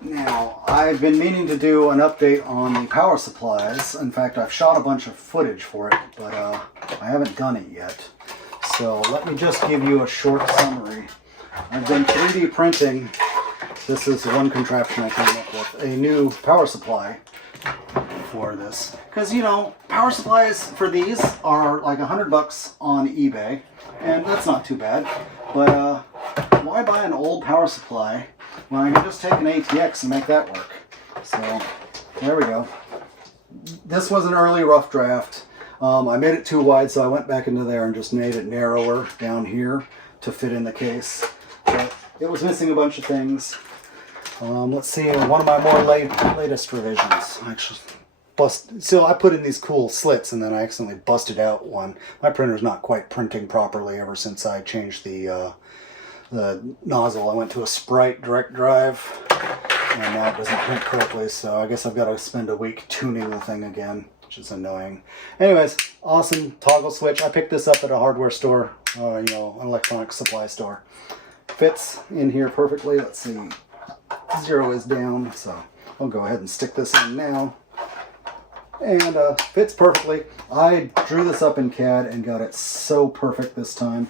Now, I've been meaning to do an update on the power supplies. In fact, I've shot a bunch of footage for it, but I haven't done it yet. So let me just give you a short summary. I've been 3D printing, this is one contraption I came up with, a new power supply for this. Because, you know, power supplies for these are like $100 on eBay, and that's not too bad. But why buy an old power supply when I can just take an ATX and make that work? So, there we go. This was an early rough draft. I made it too wide, so I went back into there and just made it narrower down here to fit in the case. But it was missing a bunch of things. Let's see, one of my more latest revisions. So I put in these cool slits and then I accidentally busted out one. My printer's not quite printing properly ever since I changed the nozzle. I went to a Sprite direct drive and now it doesn't print correctly, so I guess I've got to spend a week tuning the thing again, which is annoying. Anyways, awesome toggle switch. I picked this up at a hardware store, you know, an electronic supply store. Fits in here perfectly. Let's see, 0 is down, so I'll go ahead and stick this in now. And fits perfectly. I drew this up in CAD and got it so perfect this time.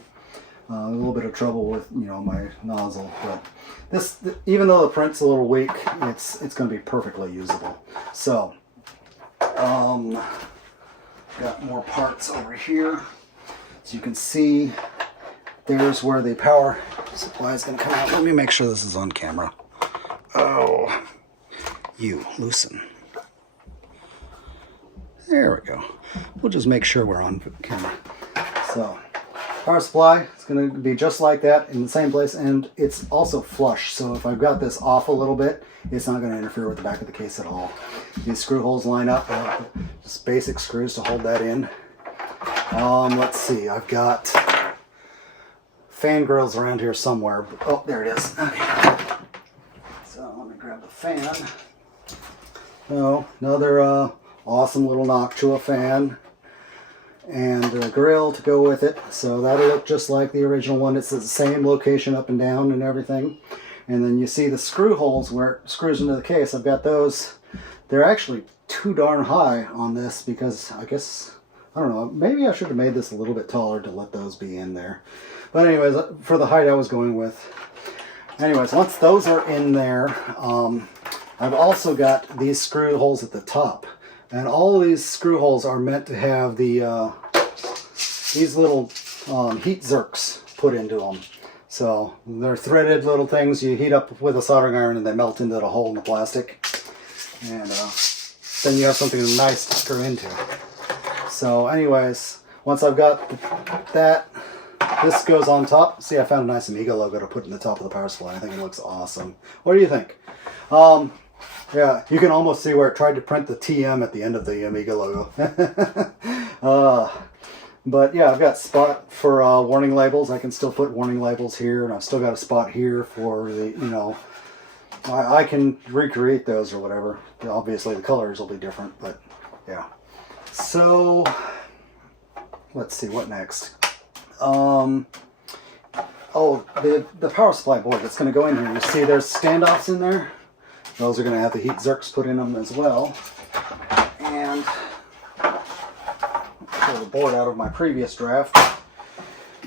A little bit of trouble with, you know, my nozzle, but this, even though the print's a little weak, it's going to be perfectly usable. So, got more parts over here. So you can see there's where the power supply is going to come out. Let me make sure this is on camera. Oh, you loosen. There we go. We'll just make sure we're on camera. So, power supply, it's going to be just like that in the same place, and it's also flush. So if I've got this off a little bit, it's not going to interfere with the back of the case at all. These screw holes line up, just basic screws to hold that in. Let's see, I've got fan grills around here somewhere. Oh, there it is. Okay. So let me grab the fan. Oh, another awesome little Noctua fan. And a grill to go with it, so that'll look just like the original one. It's the same location up and down and everything. And then you see the screw holes where it screws into the case. I've got those. They're actually too darn high on this because I guess, I don't know, maybe I should have made this a little bit taller to let those be in there. But anyways, for the height I was going with. Anyways, once those are in there, I've also got these screw holes at the top. And all of these screw holes are meant to have the these little heat zerks put into them. So they're threaded little things you heat up with a soldering iron and they melt into the hole in the plastic. And then you have something nice to screw into. So anyways, once I've got that, this goes on top. See, I found a nice Amiga logo to put in the top of the power supply. I think it looks awesome. What do you think? Yeah, you can almost see where it tried to print the TM at the end of the Amiga logo. But yeah, I've got a spot for warning labels. I can still put warning labels here, and I've still got a spot here for the, you know, I can recreate those or whatever. Obviously the colors will be different, but yeah. So, let's see, what next? Oh, the power supply board that's going to go in here. You see there's standoffs in there? Those are going to have the heat zerks put in them as well. And pull the board out of my previous draft.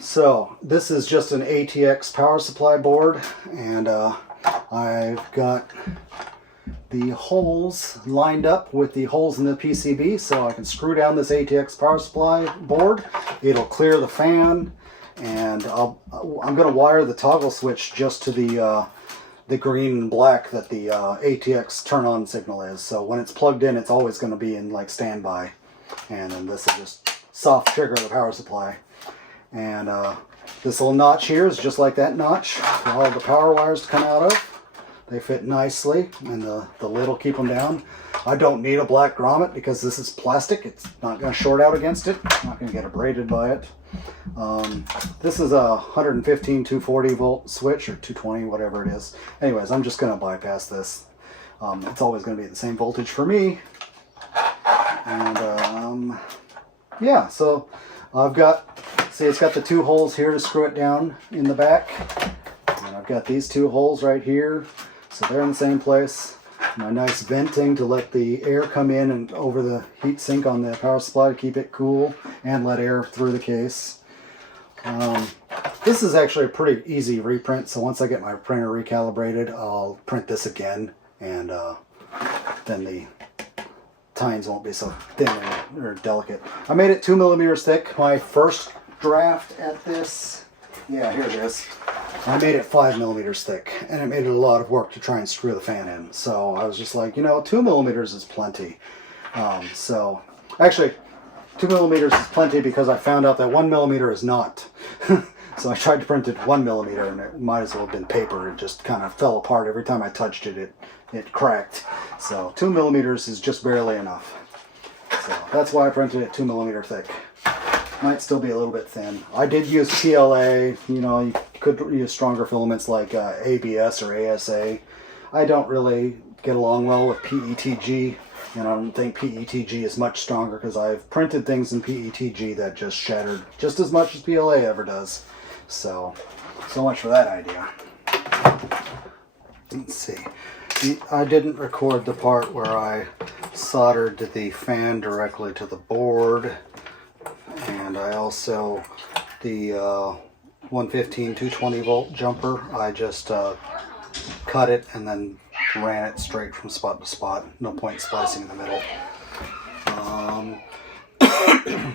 So this is just an ATX power supply board, and I've got the holes lined up with the holes in the PCB, so I can screw down this ATX power supply board. It'll clear the fan, and I'm going to wire the toggle switch just to the green and black that the ATX turn on signal is. So when it's plugged in, it's always going to be in like standby. And then this will just soft trigger the power supply. And this little notch here is just like that notch for all the power wires to come out of. They fit nicely, and the lid will keep them down. I don't need a black grommet because this is plastic. It's not going to short out against it. I'm not going to get abraded by it. This is a 115 240 volt switch, or 220, whatever it is. Anyways, I'm just going to bypass this. It's always going to be the same voltage for me. And yeah, so I've got, see, it's got the two holes here to screw it down in the back. And I've got these two holes right here So they're in the same place. My nice venting to let the air come in and over the heat sink on the power supply to keep it cool and let air through the case. This is actually a pretty easy reprint, so once I get my printer recalibrated, I'll print this again, and then the tines won't be so thin or delicate. I made it 2 millimeters thick. My first draft at this, yeah, here it is. I made it 5 millimeters thick, and it made it a lot of work to try and screw the fan in. So I was just like, you know, 2 millimeters is plenty. So actually, 2 millimeters is plenty because I found out that 1 millimeter is not. So I tried to print it 1 millimeter, and it might as well have been paper. It just kind of fell apart every time I touched it. It cracked. So 2 millimeters is just barely enough. So that's why I printed it 2 millimeter thick. Might still be a little bit thin. I did use PLA. You know, you could use stronger filaments like ABS or ASA. I don't really get along well with PETG, and I don't think PETG is much stronger because I've printed things in PETG that just shattered just as much as PLA ever does. So much for that idea. Let's see. I didn't record the part where I soldered the fan directly to the board, and I also, the 115 220 volt jumper, I just cut it and then ran it straight from spot to spot. No point splicing in the middle.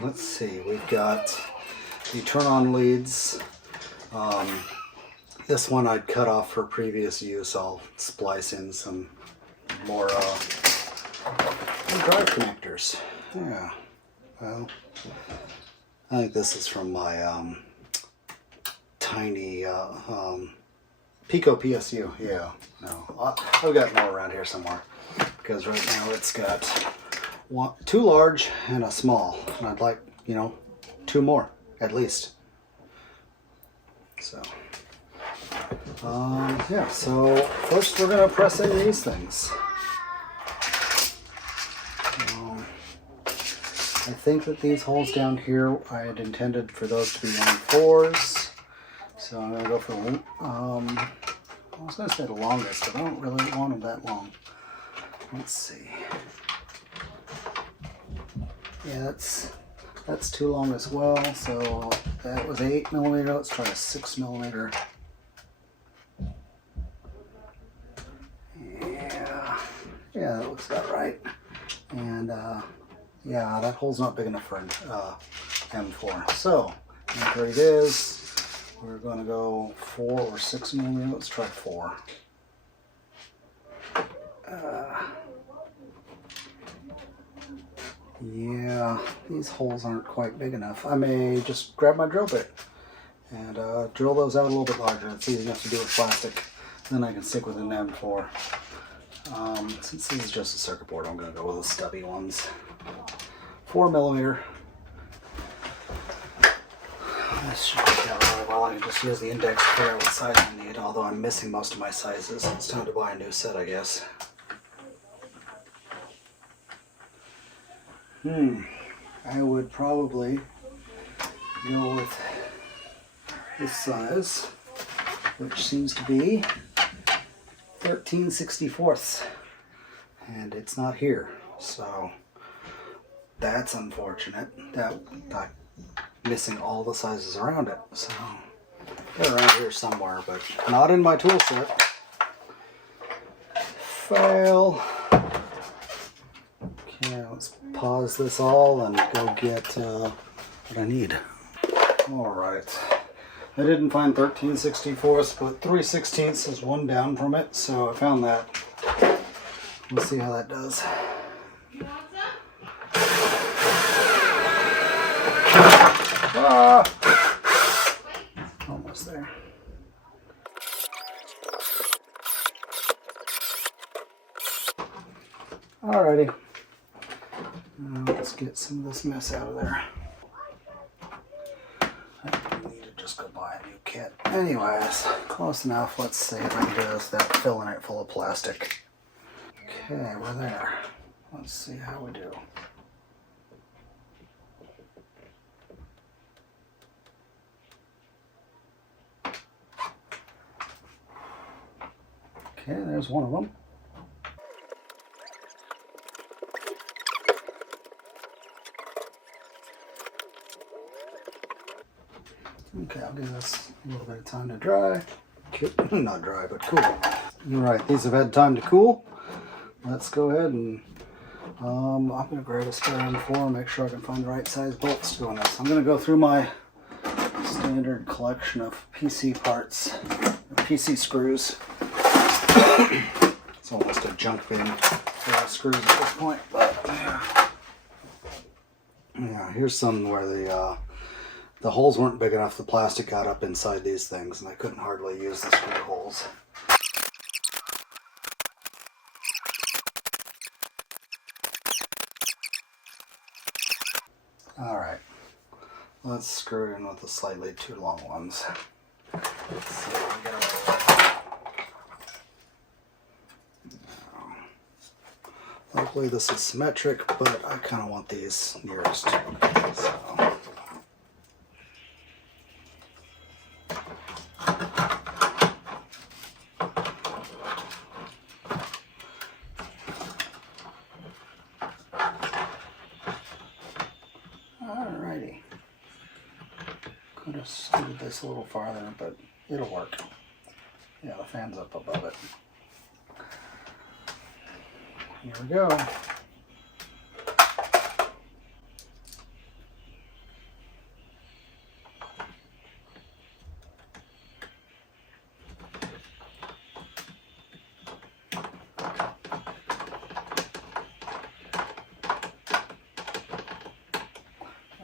Let's see, we've got the turn-on leads. This one I'd cut off for previous use. I'll splice in some more drive connectors. Yeah, well, I think this is from my tiny Pico PSU. Yeah, no, I've got more around here somewhere because right now it's got two large and a small, and I'd like, you know, 2 more at least. So yeah, so first we're going to press in these things. I think that these holes down here, I had intended for those to be 1/4s. So I'm going to go for, I was going to say the longest, but I don't really want them that long. Let's see. Yeah, that's too long as well. So that was 8 millimeter. Let's try a 6 millimeter. Yeah, that looks about right. And yeah, that hole's not big enough for an M4. So here it is. We're going to go 4 or 6 millimeter. Let's try 4. Yeah, these holes aren't quite big enough. I may just grab my drill bit and drill those out a little bit larger. It's easy enough to do with plastic. Then I can stick with an M4. Since this is just a circuit board, I'm going to go with the stubby ones. 4 millimeter. This should work out really well. I can just use the index to figure out what size I need, although I'm missing most of my sizes. It's time to buy a new set, I guess. I would probably go with this size, which seems to be 13/64, and it's not here, so that's unfortunate. That I'm missing all the sizes around it, so they're around here somewhere, but not in my tool set. Fail. Okay, let's pause this all and go get what I need. All right. I didn't find 13/64, but 3/16 is one down from it, so I found that. We'll see how that does. Almost there. Alrighty. Let's get some of this mess out of there. I need to just go buy a new kit. Anyways, close enough. Let's see if I can do this without filling it full of plastic. Okay, we're there. Let's see how we do. Okay, there's one of them. Okay, I'll give this a little bit of time to dry. Not dry, but cool. Alright, these have had time to cool. Let's go ahead and I'm going to grab a spare M4 and make sure I can find the right size bolts to go in this. I'm going to go through my standard collection of PC parts, PC screws. It's almost a junk bin full of screws at this point, but yeah, here's some where the holes weren't big enough. The plastic got up inside these things, and I couldn't hardly use the screw holes. All right, let's screw it in with the slightly too long ones. Let's see what we get away with. Luckily this is symmetric, but I kind of want these nearest. So. Alrighty. Could have scooted this a little farther, but it'll work. Yeah, the fan's up above it. Here we go.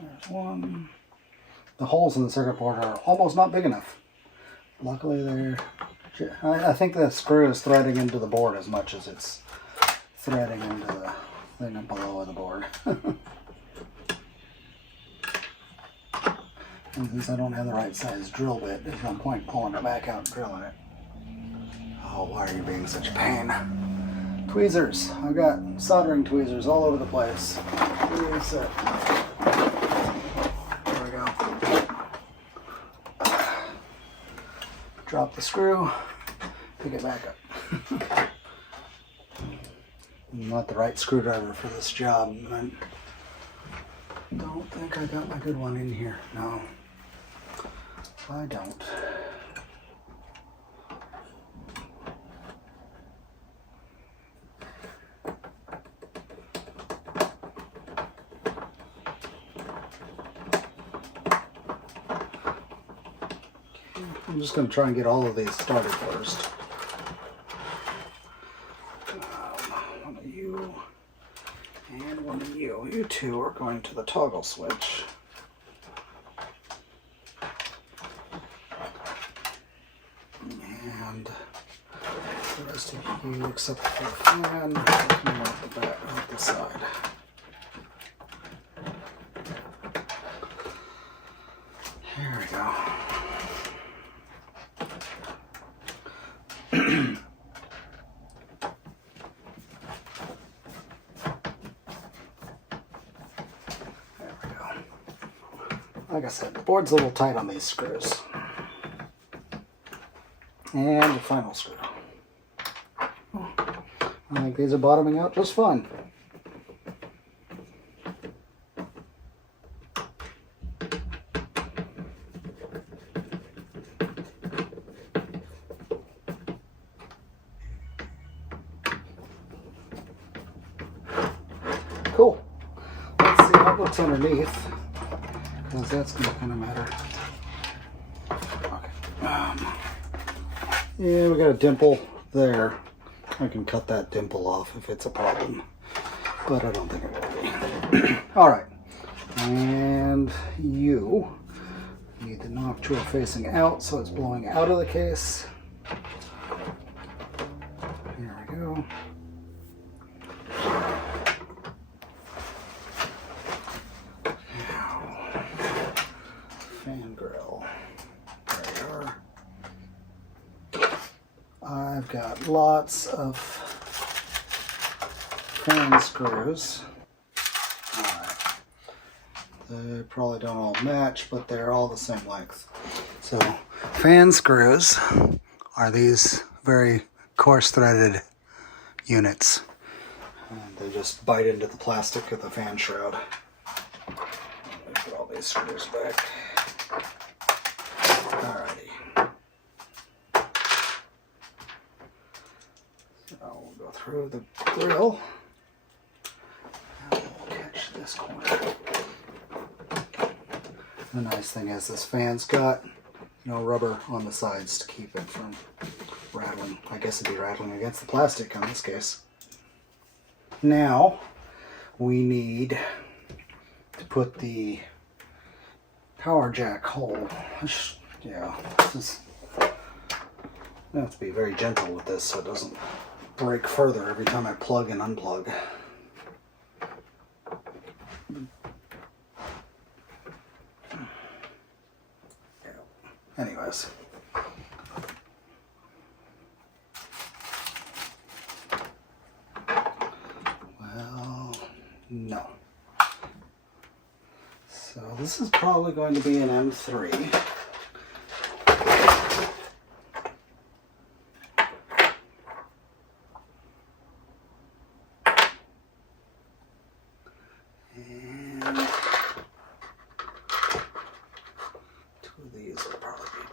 There's one. The holes in the circuit board are almost not big enough. Luckily they're... I think the screw is threading into the board as much as it's threading into the thing up below the board. And since I don't have the right size drill bit, there's no point pulling it back out and drilling it. Oh, why are you being such a pain? Tweezers. I've got soldering tweezers all over the place. There we go. Drop the screw, pick it back up. I'm not the right screwdriver for this job. I don't think I got my good one in here. No, I don't. I'm just going to try and get all of these started first. One of you and one of you. You two are going to the toggle switch. And the rest of you, except for the fan, come off the back, off the side. Here we go. Like I said, the board's a little tight on these screws. And the final screw. I think these are bottoming out just fine. Cool. Let's see how it looks underneath, because that's going to kind of matter. Okay. Yeah, we got a dimple there. I can cut that dimple off if it's a problem, but I don't think it will be. All right, and you need the noctule facing out, so it's blowing out of the case. Here we go. Fan grill. There you are. I've got lots of fan screws. Alright. They probably don't all match, but they're all the same length. So, fan screws are these very coarse threaded units. And they just bite into the plastic of the fan shroud. Let me put all these screws back. Alrighty. So we'll go through the grill. And we'll catch this corner. The nice thing is this fan's got rubber on the sides to keep it from rattling. I guess it'd be rattling against the plastic in this case. Now we need to put the power jack hole. Yeah, I have to be very gentle with this so it doesn't break further every time I plug and unplug. Anyways. Well, no. So this is probably going to be an M3.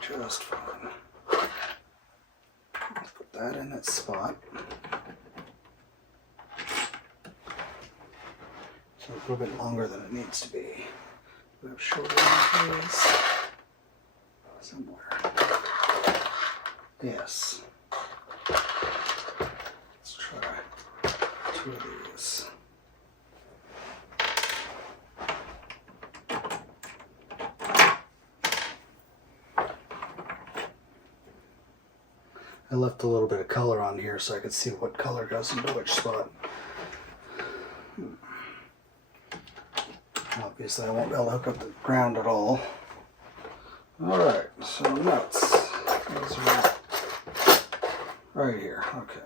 Just fine. Let's put that in its spot. So a little bit longer than it needs to be. We have shorter ones somewhere. Yes. Let's try 2 of these. I left a little bit of color on here so I could see what color goes into which spot. Obviously I won't be able to hook up the ground at all. Alright, so nuts. Those are right here, okay.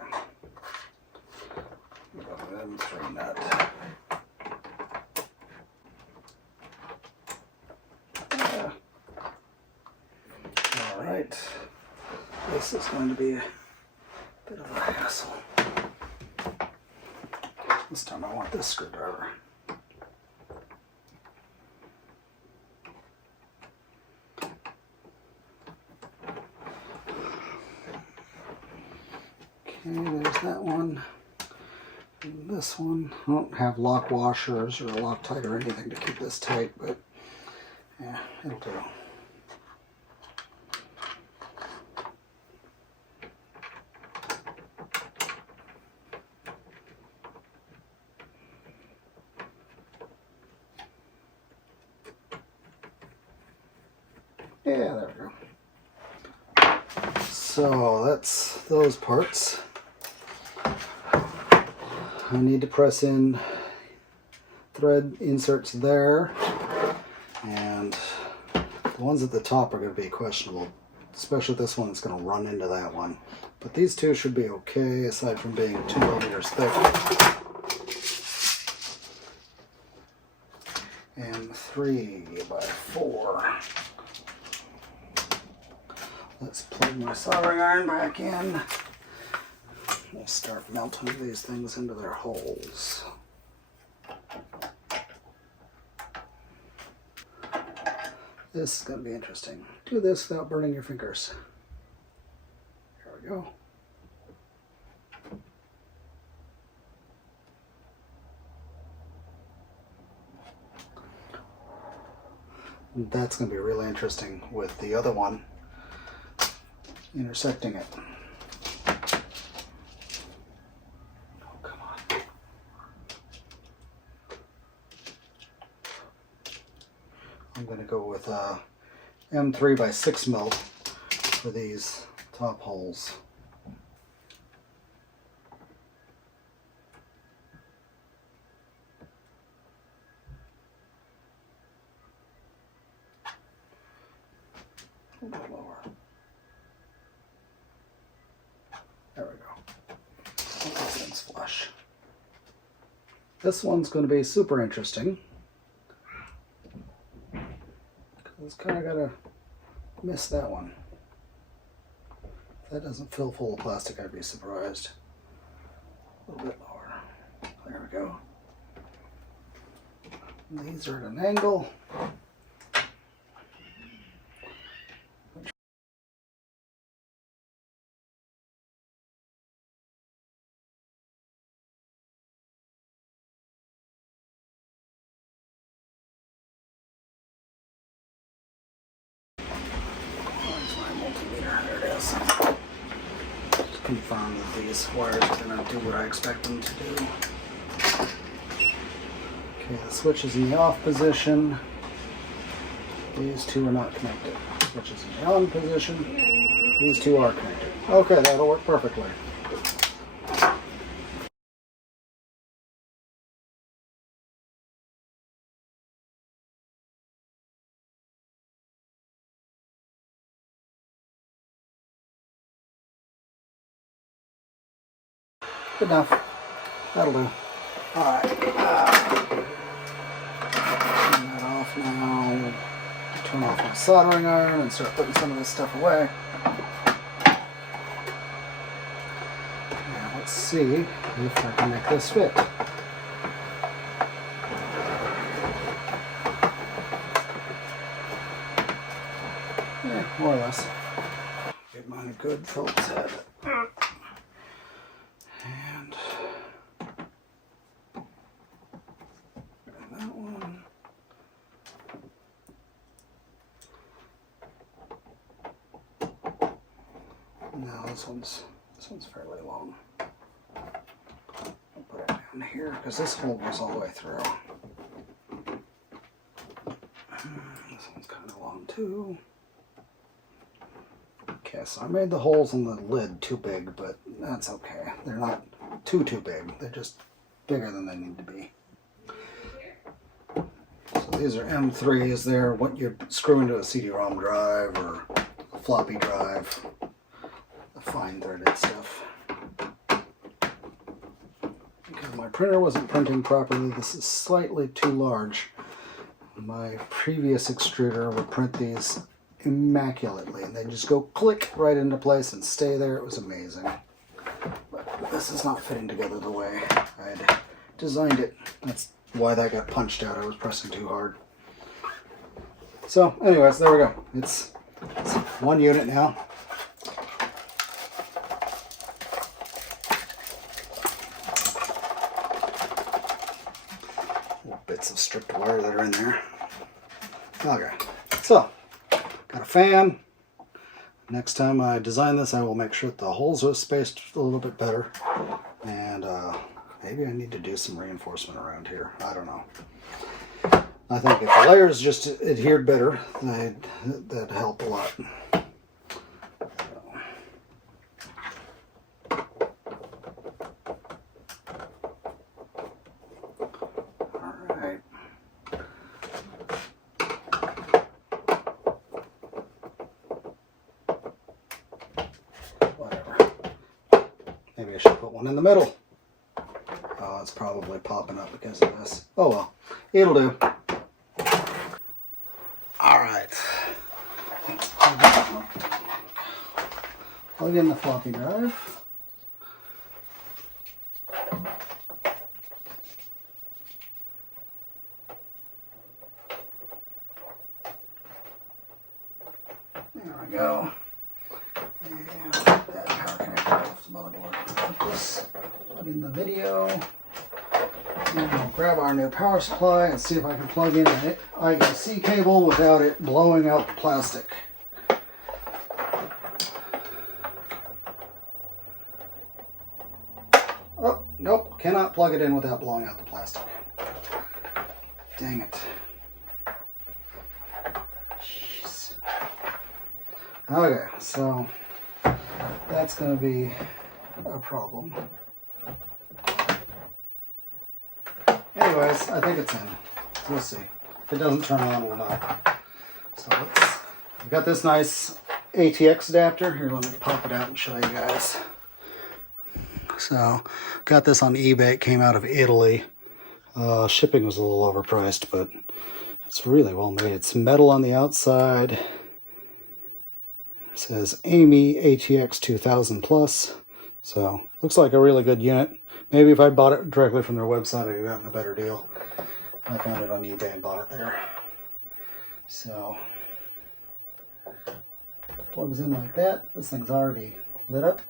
We've got an M3 nut. Yeah. Alright. This is going to be a bit of a hassle. This time I want this screwdriver. Okay, there's that one. And this one. I don't have lock washers or a Loctite or anything to keep this tight, but yeah, it'll do. Yeah, there we go. So that's those parts. I need to press in thread inserts there, and the ones at the top are going to be questionable, especially this one that's going to run into that one. But these two should be okay, aside from being 2 millimeters thick. And 3x4. Let's plug my soldering iron back in. We'll start melting these things into their holes. This is going to be interesting. Do this without burning your fingers. There we go. That's going to be really interesting with the other one intersecting it. Oh, come on. I'm going to go with M3 by 6 mil for these top holes. A little lower. There we go. This thing's flush. This one's going to be super interesting. It's kind of got to miss that one. that doesn't fill full of plastic, I'd be surprised. A little bit lower. There we go. These are at an angle. Confirm that these wires are going to do what I expect them to do. Okay, the switch is in the off position. These two are not connected. Switch is in the on position. These two are connected. Okay, that'll work perfectly. Good enough. That'll do. Alright. Turn that off now. Turn off my soldering iron and start putting some of this stuff away. Now let's see if I can make this fit. Yeah, more or less. Get mine a good Phillips head. And that one. No, this one's fairly long. I'll put it down here because this hole goes all the way through. This one's kind of long too. Okay, so I made the holes in the lid too big, but that's okay. They're not too big. They're just bigger than they need to be. So these are M3s. They're what you screw into a CD-ROM drive or a floppy drive. The fine threaded stuff. Because my printer wasn't printing properly, this is slightly too large. My previous extruder would print these immaculately, and they just go click right into place and stay there. It was amazing. But this is not fitting together the way I'd designed it. That's why that got punched out. I was pressing too hard. So anyways, there we go. It's one unit now. Little bits of stripped wire that are in there. Okay, so got a fan. Next time I design this, I will make sure that the holes are spaced a little bit better. And maybe I need to do some reinforcement around here. I don't know. I think if the layers just adhered better, that'd help a lot. Maybe I should put one in the middle. Oh, it's probably popping up because of this. Oh well, it'll do. Alright. Plug in the floppy drive. There we go. Plug in the video, and I'll grab our new power supply and see if I can plug in an IEC cable without it blowing out the plastic. Oh, nope, cannot plug it in without blowing out the plastic. Dang it. Jeez. Okay, so that's going to be a problem. Anyways, I think it's in. We'll see. If it doesn't turn on, we'll know. So we've got this nice ATX adapter. Here, let me pop it out and show you guys. So, got this on eBay. It came out of Italy. Shipping was a little overpriced, but it's really well made. It's metal on the outside. It says Amy ATX 2000 Plus. So looks like a really good unit. Maybe if I bought it directly from their website, I could have gotten a better deal. I found it on eBay and bought it there. So plugs in like that. This thing's already lit up.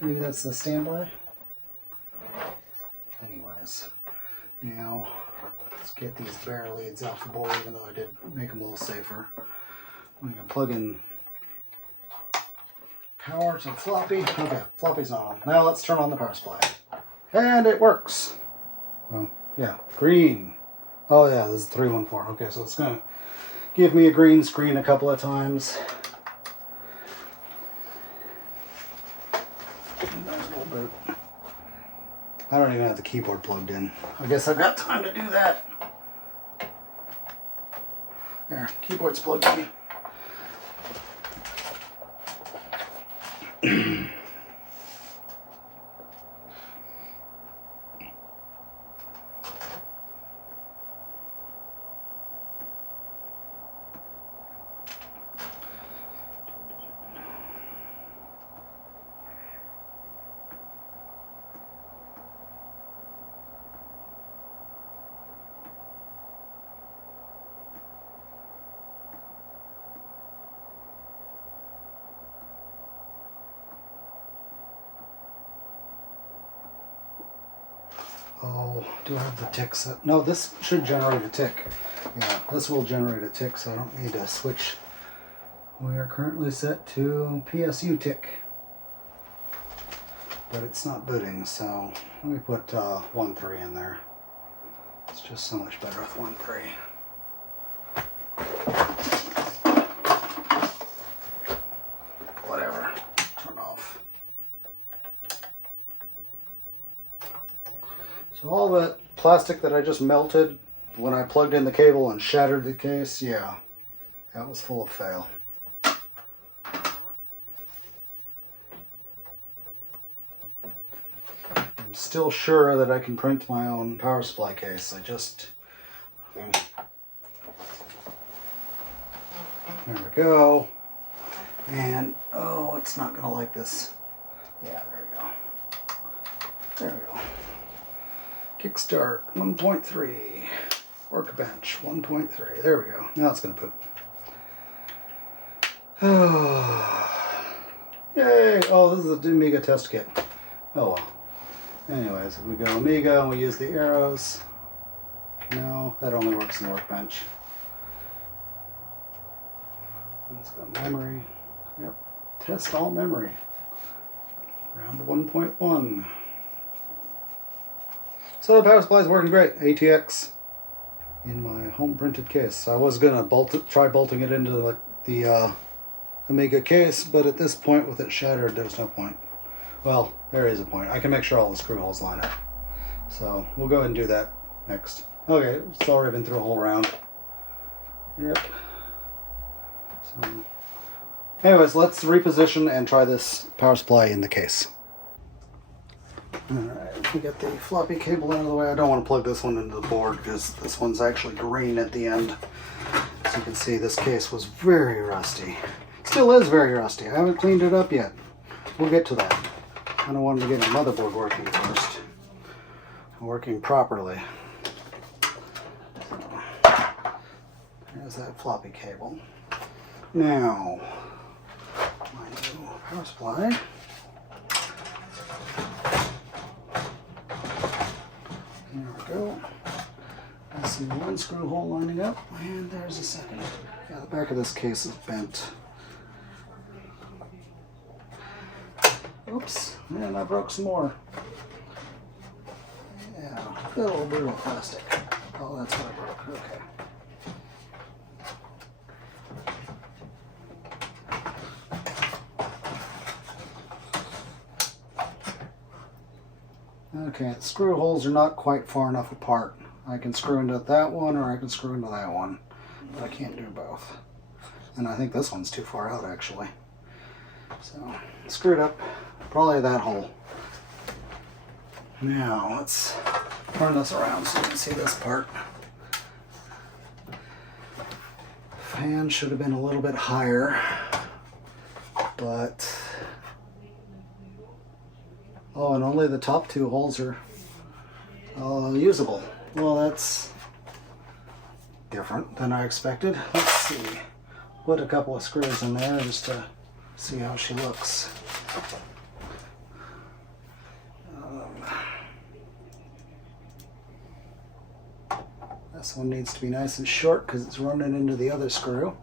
Maybe that's the standby. Anyways, now let's get these bare leads off the board, even though I did make them a little safer. We can plug in power to the floppy. Okay, floppy's on. Now let's turn on the power supply. And it works. Well, yeah, green. Oh yeah, this is 314. Okay, so it's going to give me a green screen a couple of times. I don't even have the keyboard plugged in. I guess I've got time to do that. There, keyboard's plugged in. Oh, do I have the tick set? No, this should generate a tick. Yeah, this will generate a tick, so I don't need to switch. We are currently set to PSU tick. But it's not booting, so let me put 1.3 in there. It's just so much better with 1.3. Whatever. Turn off. So all that plastic that I just melted when I plugged in the cable and shattered the case, yeah, that was full of fail. I'm still sure that I can print my own power supply case. There we go. And, oh, it's not going to like this. Yeah, there we go. There we go. Kickstart 1.3. Workbench 1.3. There we go. Now it's going to boot. Yay! Oh, this is the Amiga test kit. Oh well. Anyways, if we go Amiga and we use the arrows. No, that only works in the Workbench. Let's go memory. Yep. Test all memory. Round 1.1. So the power supply is working great. ATX in my home printed case. I was gonna try bolting it into the Amiga case, but at this point with it shattered, there's no point. Well, there is a point. I can make sure all the screw holes line up. So we'll go ahead and do that next. Okay, it's already been through a whole round. Yep. So, anyways, let's reposition and try this power supply in the case. Alright, we got the floppy cable out of the way. I don't want to plug this one into the board because this one's actually green at the end. As you can see, this case was very rusty. Still is very rusty. I haven't cleaned it up yet. We'll get to that. I don't want to get the motherboard working first. Working properly. So, there's that floppy cable. Now, my new power supply. There we go. I see one screw hole lining up, and there's a second. Yeah, the back of this case is bent. Oops, and I broke some more. Yeah, a little bit of plastic. Oh, that's what I broke. Okay. Okay, the screw holes are not quite far enough apart. I can screw into that one or I can screw into that one, but I can't do both. And I think this one's too far out actually. So, screw it up. Probably that hole. Now, let's turn this around so you can see this part. Fan should have been a little bit higher. but oh, and only the top two holes are usable. Well, that's different than I expected. Let's see. Put a couple of screws in there just to see how she looks. This one needs to be nice and short because it's running into the other screw.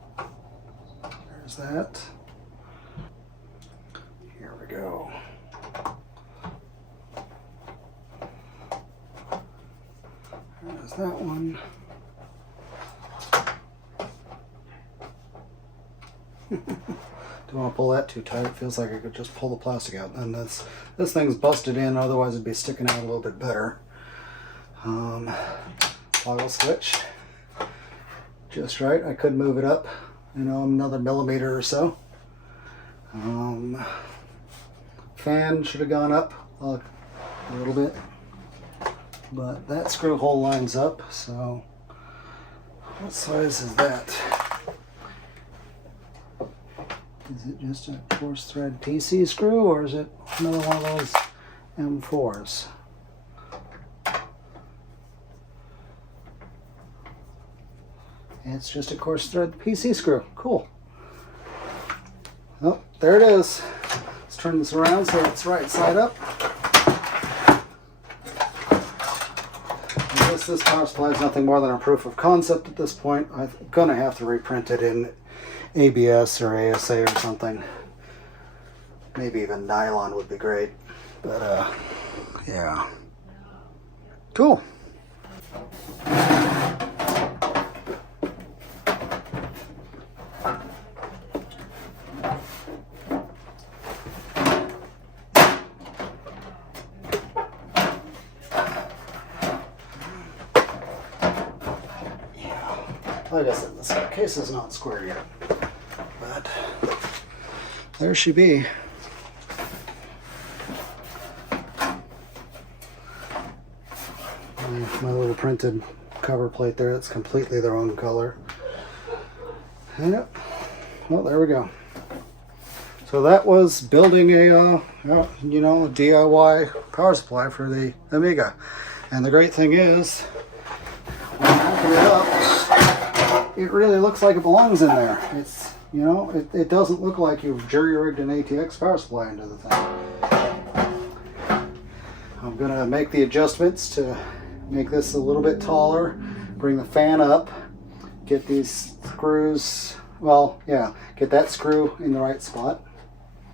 There's that. Here we go. There's that one. Don't want to pull that too tight. It feels like I could just pull the plastic out. And this thing's busted in, otherwise it'd be sticking out a little bit better. Toggle switch. Just right. I could move it up, you know, another millimeter or so. Fan should have gone up a little bit. But that screw hole lines up, so what size is that? Is it just a coarse thread PC screw, or is it another one of those M4s? It's just a coarse thread PC screw. Cool. Oh, there it is. Let's turn this around so it's right side up. I guess this power supply is nothing more than a proof of concept at this point. I'm gonna have to reprint it in ABS or ASA or something. Maybe even nylon would be great. But yeah. Cool. Like I said, this case is not square yet, but there she be. My little printed cover plate there, it's completely the wrong color. Yep. Well, there we go. So that was building a, you know, a DIY power supply for the Amiga. And the great thing is, when you open it up, it really looks like it belongs in there. It's, you know, it doesn't look like you've jury-rigged an ATX power supply into the thing. I'm gonna make the adjustments to make this a little bit taller, bring the fan up, get these screws, well, yeah, get that screw in the right spot.